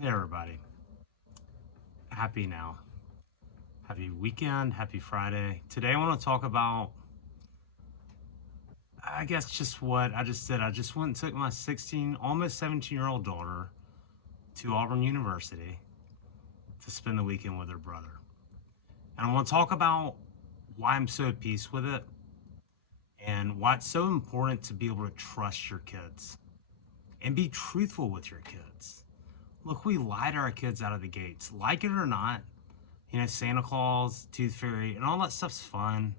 Hey everybody, happy now. Happy weekend, happy Friday. Today I want to talk about, I guess, just what I just did. I just went and took my 16, almost 17-year-old daughter to Auburn University to spend the weekend with her brother. And I want to talk about why I'm so at peace with it and why it's so important to be able to trust your kids and be truthful with your kids. Look, we lie to our kids out of the gates, like it or not. Santa Claus, Tooth Fairy, and all that stuff's fun.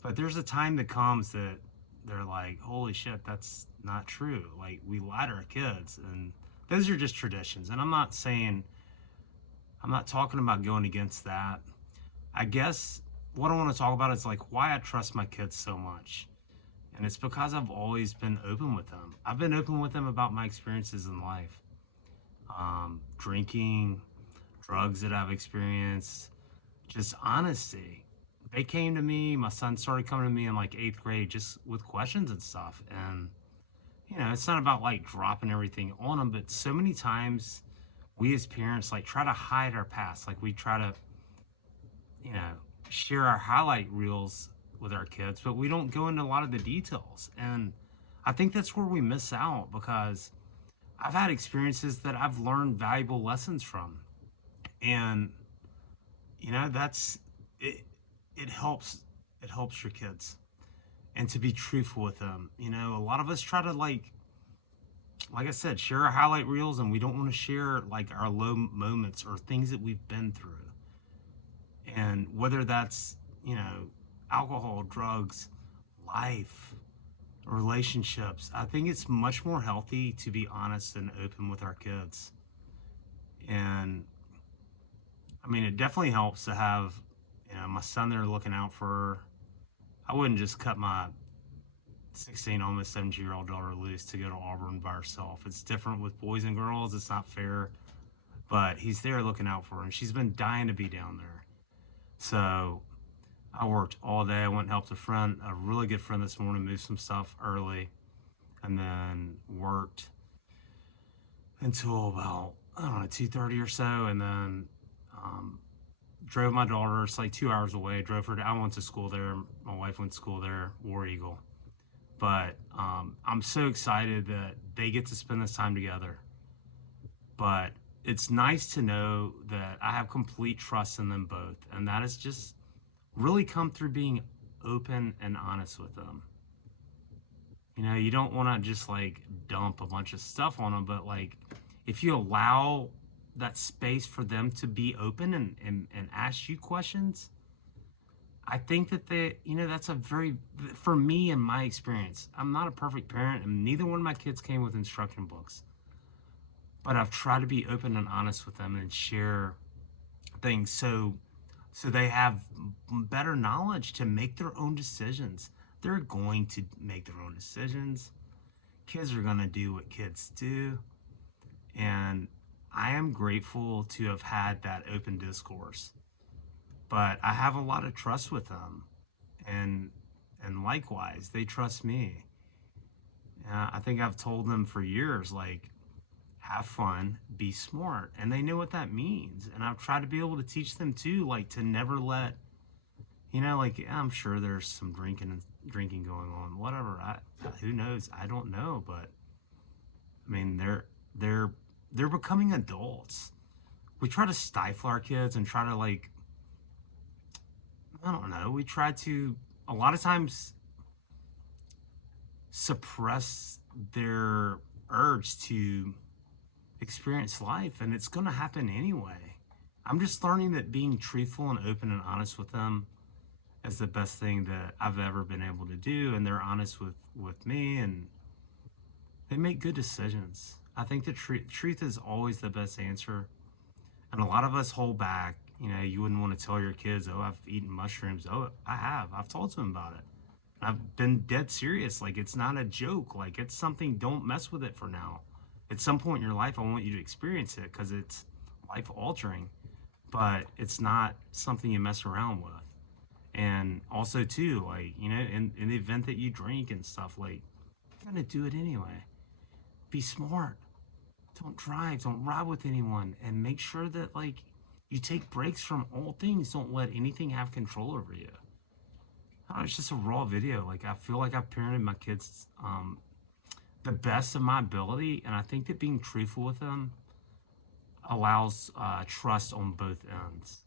But there's a time that comes that they're like, holy shit, that's not true. Like, we lie to our kids. And those are just traditions. And I'm not talking about going against that. I guess what I want to talk about is like why I trust my kids so much. And it's because I've always been open with them. I've been open with them about my experiences in life, drinking, drugs that I've experienced, just honesty. They came to me, my son started coming to me in like eighth grade just with questions and stuff. And, it's not about like dropping everything on them, but so many times we as parents like try to hide our past. Like we try to, you know, share our highlight reels with our kids, but we don't go into a lot of the details. And I think that's where we miss out because I've had experiences that I've learned valuable lessons from. And that's it. It helps your kids, and to be truthful with them. A lot of us try to like I said, share our highlight reels, and we don't want to share like our low moments or things that we've been through. And whether that's alcohol, drugs, life, relationships, I think it's much more healthy to be honest and open with our kids. And I mean, it definitely helps to have my son there looking out for her. I wouldn't just cut my 16, almost 17-year-old daughter loose to go to Auburn by herself. It's different with boys and girls. It's not fair. But he's there looking out for her, and she's been dying to be down there. So I worked all day. I went and helped a really good friend this morning, move some stuff early, and then worked until about, I don't know, 2:30 or so, and then um, drove my daughter. It's like 2 hours away. Drove her. I went to school there. My wife went to school there, War Eagle. But I'm so excited that they get to spend this time together. But it's nice to know that I have complete trust in them both, and that has just really come through being open and honest with them. You don't want to just like dump a bunch of stuff on them, but like if you allow that space for them to be open and ask you questions, I think that that's a very, for me in my experience, I'm not a perfect parent and neither one of my kids came with instruction books, but I've tried to be open and honest with them and share things so they have better knowledge to make their own decisions. They're going to make their own decisions. Kids are going to do what kids do. And I am grateful to have had that open discourse. But I have a lot of trust with them. And and likewise, they trust me. I think I've told them for years, like, have fun, be smart, and they know what that means. And I've tried to be able to teach them too, like to never let, like I'm sure there's some drinking going on, whatever. Who knows? I don't know, but I mean, they're they're becoming adults. We try to stifle our kids and try to like, I don't know. We try to a lot of times suppress their urge to experience life, and it's going to happen anyway. I'm just learning that being truthful and open and honest with them is the best thing that I've ever been able to do, and they're honest with me, and they make good decisions. I think the truth is always the best answer, and a lot of us hold back. You wouldn't want to tell your kids, "Oh, I've eaten mushrooms." Oh, I have. I've told them about it. I've been dead serious. Like, it's not a joke. Like, it's something, don't mess with it for now. At some point in your life, I want you to experience it because it's life altering, but it's not something you mess around with. And also, too, like, in the event that you drink and stuff, like, you're going to do it anyway. Be smart. Don't drive, don't ride with anyone, and make sure that like you take breaks from all things. Don't let anything have control over you. It's just a raw video. Like I feel like I've parented my kids the best of my ability, and I think that being truthful with them allows trust on both ends.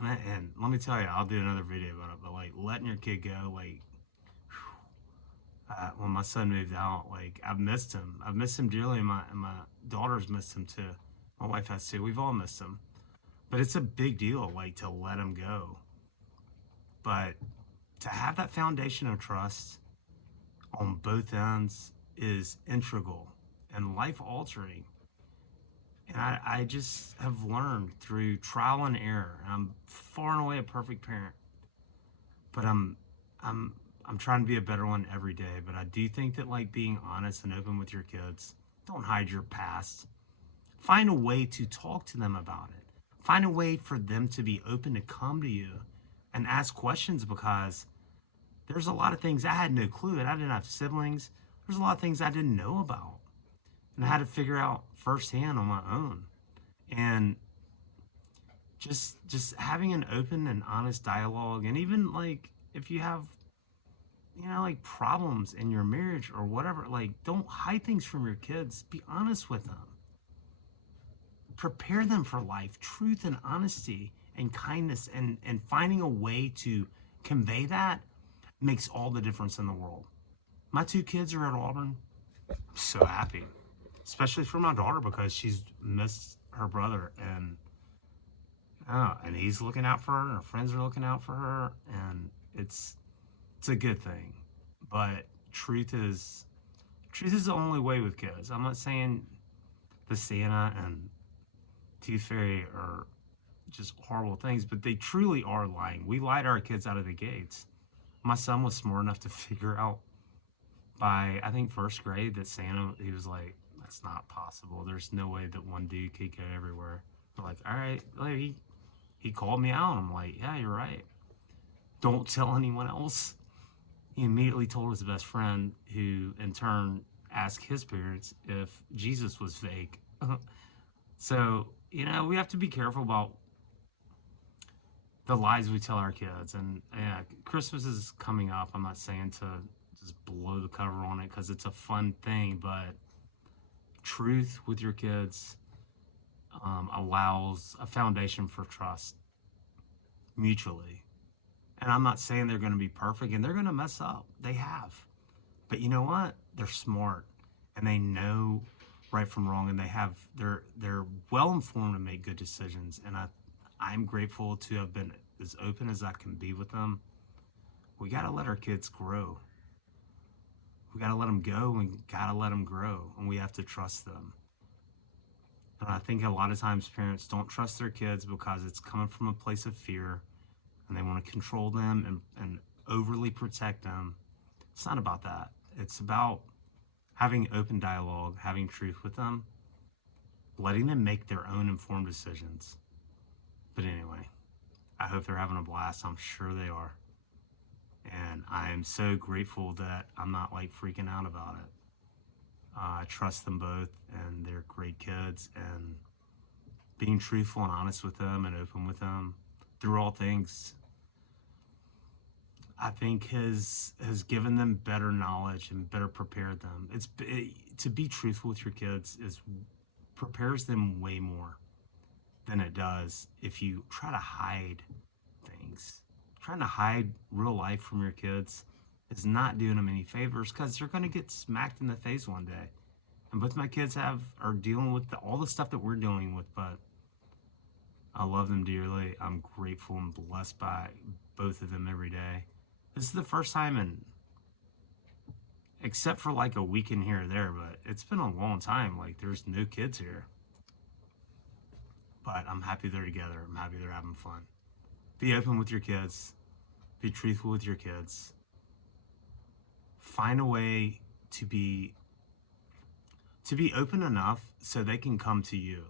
And let me tell you, I'll do another video about it. But like letting your kid go, like when my son moved out, like I've missed him. I've missed him dearly, and my daughter's missed him too. My wife has too. We've all missed him. But it's a big deal, like to let him go. But to have that foundation of trust on both ends is integral and life altering. And I just have learned through trial and error. I'm far and away a perfect parent, but I'm I'm trying to be a better one every day. But I do think that like being honest and open with your kids, don't hide your past. Find a way to talk to them about it. Find a way for them to be open to come to you and ask questions, because there's a lot of things I had no clue, and I didn't have siblings. There's a lot of things I didn't know about, and I had to figure out firsthand on my own. And just having an open and honest dialogue, and even like if you have like problems in your marriage or whatever, like don't hide things from your kids. Be honest with them. Prepare them for life. Truth and honesty and kindness, and finding a way to convey that makes all the difference in the world. My two kids are at Auburn. I'm so happy, especially for my daughter, because she's missed her brother, and he's looking out for her, and her friends are looking out for her, and it's a good thing. But truth is the only way with kids. I'm not saying the Santa and Tooth Fairy are just horrible things, but they truly are lying. We lied our kids out of the gates. My son was smart enough to figure out by I think first grade that Santa, he was like, that's not possible. There's no way that one dude could go everywhere. We're like, all right. Like, he called me out. I'm like, yeah, you're right. Don't tell anyone else. He immediately told his best friend, who in turn asked his parents if Jesus was fake. So, we have to be careful about the lies we tell our kids. And yeah, Christmas is coming up. I'm not saying to just blow the cover on it because it's a fun thing, but truth with your kids allows a foundation for trust mutually. And I'm not saying they're going to be perfect, and they're going to mess up. They have. But you know what? They're smart, and they know right from wrong, and they're well informed to make good decisions. And I'm grateful to have been as open as I can be with them. We got to let our kids grow. We got to let them go, and got to let them grow, and we have to trust them. And I think a lot of times parents don't trust their kids because it's coming from a place of fear, and they want to control them and overly protect them. It's not about that. It's about having open dialogue, having truth with them, letting them make their own informed decisions. But anyway, I hope they're having a blast. I'm sure they are. And I am so grateful that I'm not like freaking out about it. I trust them both, and they're great kids, and being truthful and honest with them and open with them through all things, I think has given them better knowledge and better prepared them. To be truthful with your kids prepares them way more than it does if you try to hide things. Trying to hide real life from your kids is not doing them any favors, because they're going to get smacked in the face one day. And both my kids are dealing with all the stuff that we're dealing with, but I love them dearly. I'm grateful and blessed by both of them every day. This is the first time except for like a weekend here or there, but it's been a long time. Like there's no kids here. But I'm happy they're together. I'm happy they're having fun. Be open with your kids. Be truthful with your kids. Find a way to be open enough so they can come to you.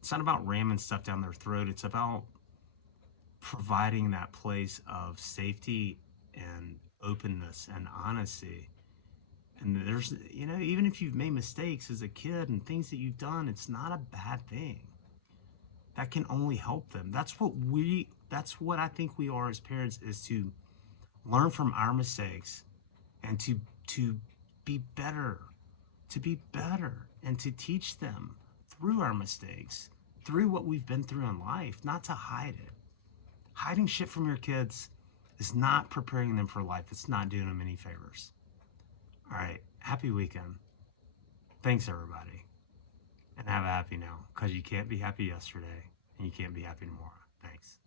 It's not about ramming stuff down their throat. It's about providing that place of safety and openness and honesty. And there's, even if you've made mistakes as a kid and things that you've done, it's not a bad thing. That can only help them. That's what I think we are as parents, is to learn from our mistakes and to be better, and to teach them through our mistakes, through what we've been through in life, not to hide it. Hiding shit from your kids is not preparing them for life. It's not doing them any favors. All right. Happy weekend. Thanks, everybody. And have a happy now, because you can't be happy yesterday and you can't be happy tomorrow. Thanks.